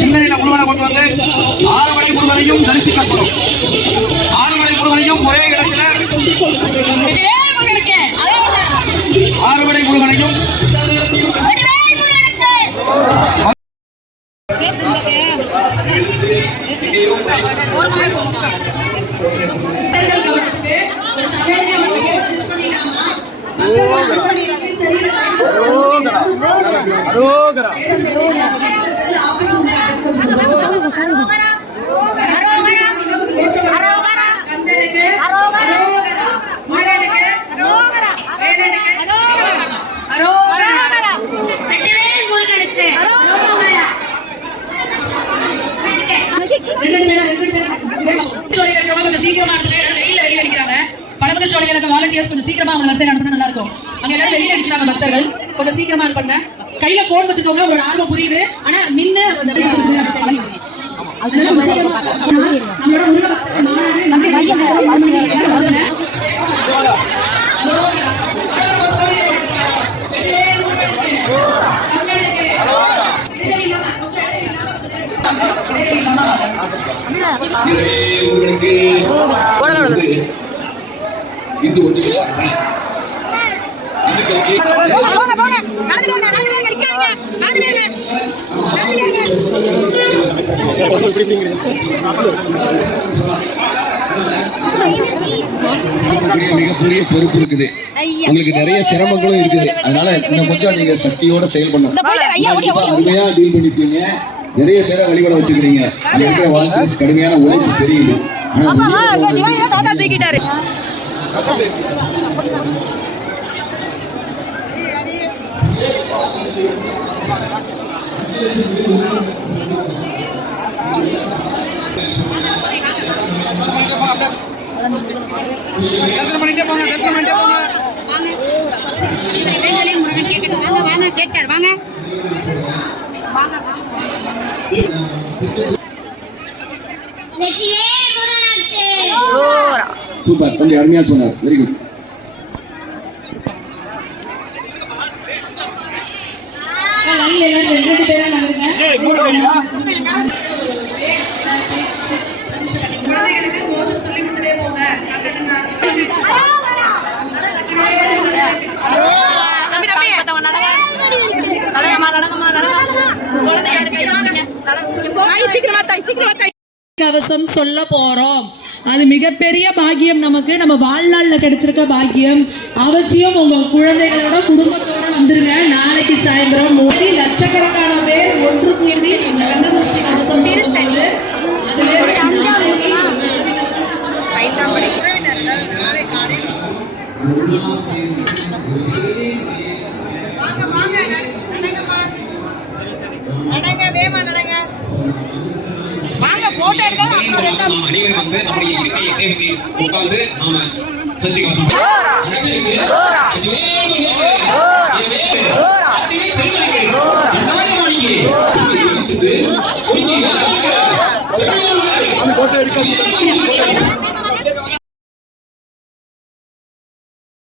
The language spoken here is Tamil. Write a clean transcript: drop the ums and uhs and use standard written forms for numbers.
சிந்தனையில முருகனை கொண்டு வந்து ஆறுமலை முருகனையும் தரிசிக்கப்படும். ஆறுமலை முருகனையும் ஒரே இடத்துல ஆறுமலை முருகனையும் சீக்கிரமா அவங்க வரிசையில் அனுப்பினா நல்லா இருக்கும். அங்க எல்லாரும் வெளியில அடிக்கிறாங்க பக்தர்கள், கொஞ்சம் சீக்கிரமா அனுப்புங்க. கையில போன் வச்சுக்கோங்க, ஒரு ஆர்வம் புரியுது. ஆனா நின்று இந்து ஒற்றுமை மிகப்பெரிய பொறுப்பு இருக்குது. உங்களுக்கு நிறைய சிரமங்களும் இருக்குது. அதனால இன்னும் கொஞ்சம் நீங்க சக்தியோட செயல்படணும். அருமையா டீல் பண்ணிப்பீங்க. நிறைய பேரை வழிபட வச்சுக்கிறீங்க. அங்க இருக்கிற வாலண்டியர்ஸ் கடுமையான உழைப்பு தெரியுது. தரிசனம் பண்ணிட்டே போங்க, தரிசனம் பண்ணிட்டே போங்க. வாங்க கேட்டார், வாங்க சூப்பர், கொஞ்சம் அருமையா சொன்னார். Very good. கவசம் சொல்ல போறோம். அது மிகப்பெரிய பாக்கியம் நமக்கு, நம்ம வாழ்நாள்ல கிடைச்சிருக்க பாக்கியம். அவசியம் உங்க குழந்தைகளோட குடும்பத்தோட வந்துருங்க. நாளைக்கு சாயந்தரம் லட்சக்கணக்கான பேர் ஒன்று கூடி இந்த கண்ணகோஷ்டி கவசம் போட்டோ எடுத்தாலும் உட்கார்ந்து நாம சஷ்டி கவசம் போட்டோ எடுக்க